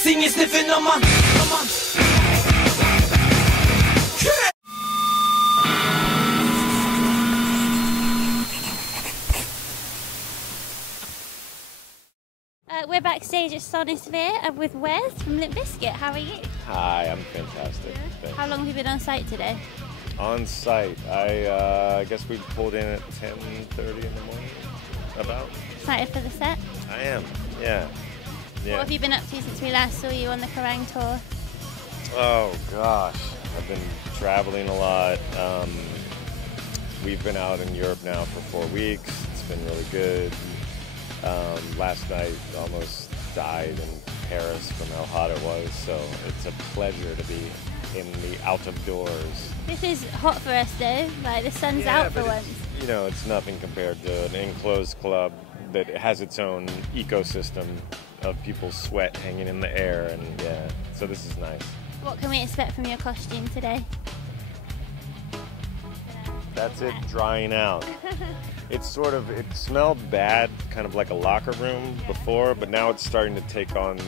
see me sniffing on my. We're backstage at Sonisphere with Wes from Limp Bizkit. How are you? Hi, I'm fantastic. Yeah. How long have you been on site today? On site, I guess we pulled in at 10:30 in the morning. About. Excited for the set? I am. Yeah. What have you been up to since we last saw you on the Kerrang tour? Oh gosh, I've been traveling a lot. We've been out in Europe now for 4 weeks. It's been really good. Last night almost died in Paris from how hot it was, so it's a pleasure to be in the out of doors. This is hot for us though, like the sun's out for once. You know, it's nothing compared to an enclosed club that has its own ecosystem of people's sweat hanging in the air, and yeah, so this is nice. What can we expect from your costume today? That's it drying out. It smelled bad, kind of like a locker room before, but now it's starting to take on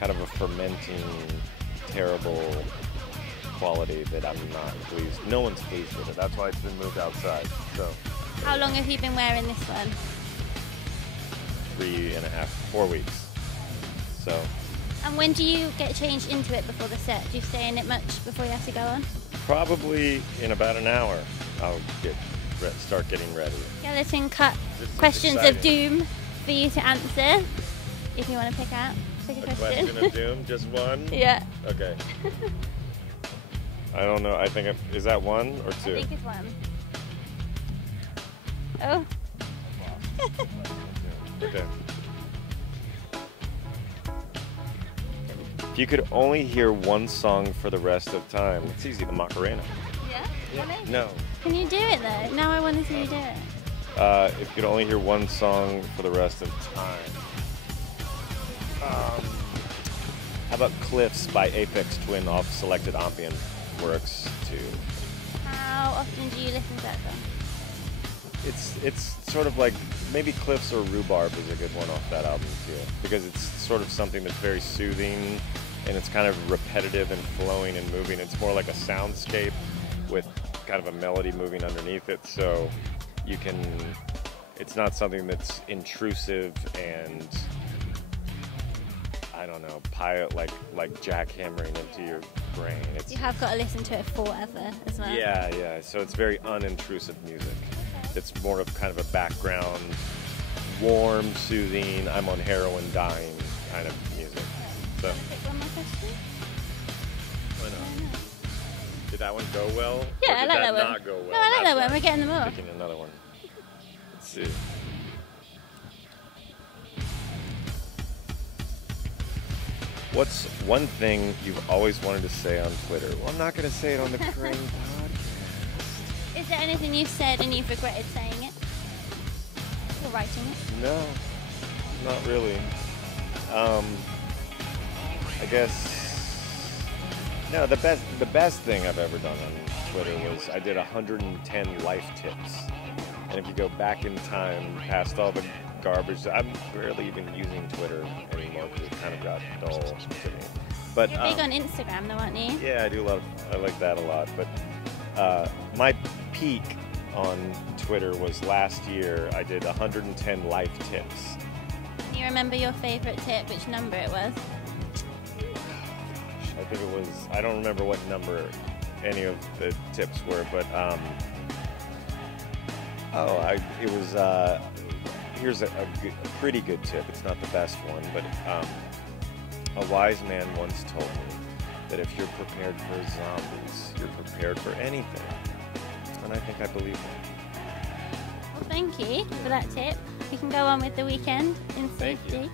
kind of a fermenting, terrible quality that I'm not pleased. No one's pleased with it. That's why it's been moved outside. So. How long have you been wearing this one? 3.5, 4 weeks. So. And when do you get changed into it before the set? Do you stay in it much before you have to go on? Probably in about an hour, I'll start getting ready. Skeleton cut questions of doom for you to answer. If you want to pick a question of doom, just one? Yeah. Okay. I don't know. Is that one or two? I think it's one. Oh. Okay. If you could only hear one song for the rest of time, it's easy, the Macarena. Yeah? Really? No. Can you do it though? Now I want to see you do it. If you could only hear one song for the rest of time. How about Cliffs by Aphex Twin off Selected Ambient works too. How often do you listen to that song? It's sort of like, maybe Cliffs or Rhubarb is a good one off that album too, because it's sort of something that's very soothing and it's kind of repetitive and flowing and moving. It's more like a soundscape with kind of a melody moving underneath it, so it's not something that's intrusive and I don't know, like jackhammering into your brain. You have got to listen to it forever as well. Yeah, so it's very unintrusive music. It's more of kind of a background, warm, soothing, I'm on heroin dying kind of music. So. Pick one more question? Why not? Did that one go well? Yeah, I like that one. Not go well? No, I like that one. We're getting them all. Picking another one. Let's see. What's one thing you've always wanted to say on Twitter? Well, I'm not going to say it on the Kerrang podcast. Is there anything you've said and you've regretted saying it? Or writing it? No, not really. I guess, no, the best thing I've ever done on Twitter was I did 110 life tips. And if you go back in time, past all the garbage, I'm barely even using Twitter anymore because it kind of got dull to me. But you're big on Instagram though, aren't you? Yeah, I like that a lot. But my peak on Twitter was last year. I did 110 life tips. Can you remember your favorite tip, which number it was? I think it was, I don't remember what number any of the tips were, but here's a pretty good tip. It's not the best one, but a wise man once told me that if you're prepared for zombies, you're prepared for anything. And I think I believe that. Well, thank you for that tip. We can go on with the weekend in safety.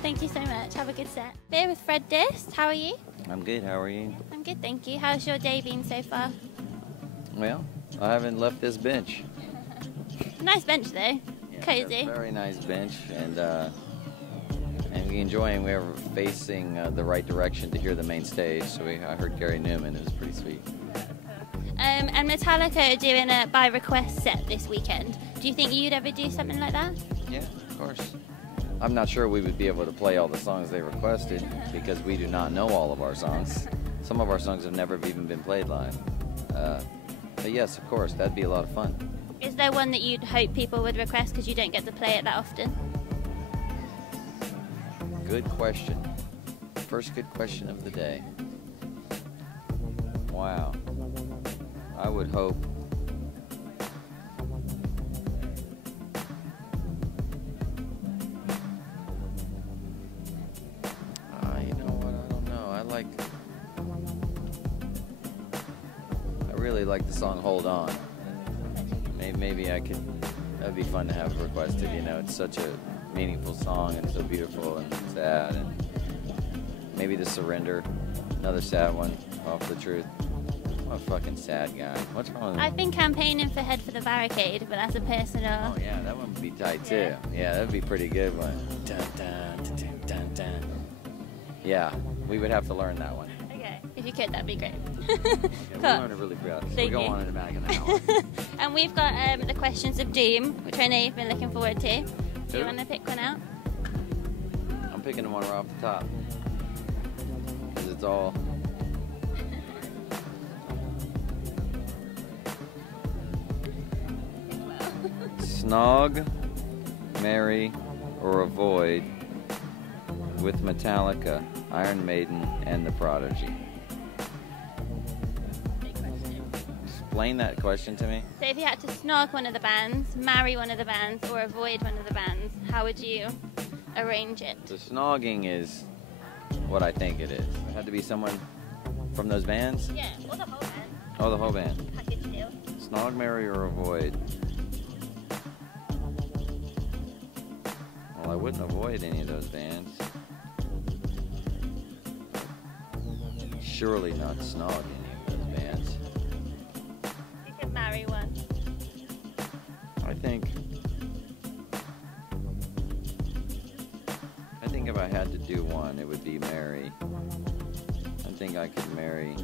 Thank you so much. Have a good set. Here with Fred Durst. How are you? I'm good. How are you? I'm good, thank you. How's your day been so far? Well, I haven't left this bench. Nice bench though. Yeah, cozy. Very nice bench, and we enjoying. We're facing the right direction to hear the main stage. So I heard Gary Newman. It was pretty sweet. And Metallica are doing a by request set this weekend. Do you think you'd ever do something like that? Yeah, of course. I'm not sure we would be able to play all the songs they requested because we do not know all of our songs. Some of our songs have never even been played live. But yes, of course, that'd be a lot of fun. Is there one that you'd hope people would request because you don't get to play it that often? Good question. First good question of the day. Wow. I would hope. You know what? I don't know. I really like the song Hold On. Maybe I could. That'd be fun to have requested. You know, it's such a meaningful song and so beautiful and sad. And maybe The Surrender, another sad one, Off the Truth. I'm a fucking sad guy. What's wrong with me? I've been campaigning for Head for the Barricade, but that's a personal. Oh yeah, that one would be tight too. Yeah, that'd be a pretty good one. Dun, dun, dun, dun, dun, dun. Yeah, we would have to learn that one. Okay, if you could, that'd be great. Yeah, Cool. we learned it really fast. Thank We'll you. go on in about an hour. And we've got the Questions of Doom, which I know you've been looking forward to. Do you want to pick one out? I'm picking one right off the top. Because it's all... Snog, Marry, or Avoid with Metallica, Iron Maiden, and The Prodigy. Explain that question to me. So if you had to snog one of the bands, marry one of the bands, or avoid one of the bands, how would you arrange it? The snogging is what I think it is. It had to be someone from those bands? Yeah, or the whole band. Oh, the whole band. Package deal. Snog, Marry, or Avoid. Well, I wouldn't avoid any of those bands. Surely not snog any of those bands. You could marry one. I think if I had to do one, it would be marry. I think I could marry.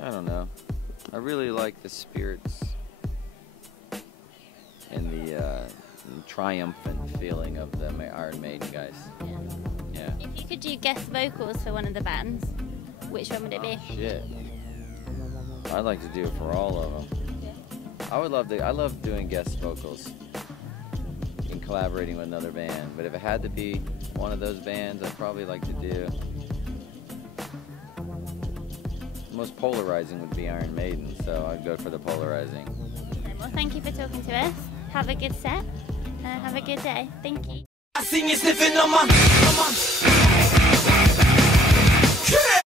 I don't know. I really like the spirits and the triumphant feeling of the Iron Maiden guys. Yeah. If you could do guest vocals for one of the bands, which one would it be? Oh, shit. I'd like to do it for all of them. I would love to. I love doing guest vocals and collaborating with another band. But if it had to be one of those bands, I'd probably like to do. The most polarizing would be Iron Maiden, so I'd go for the polarizing. Well, thank you for talking to us. Have a good set. Have a good day. Thank you. I seen you sniffing on my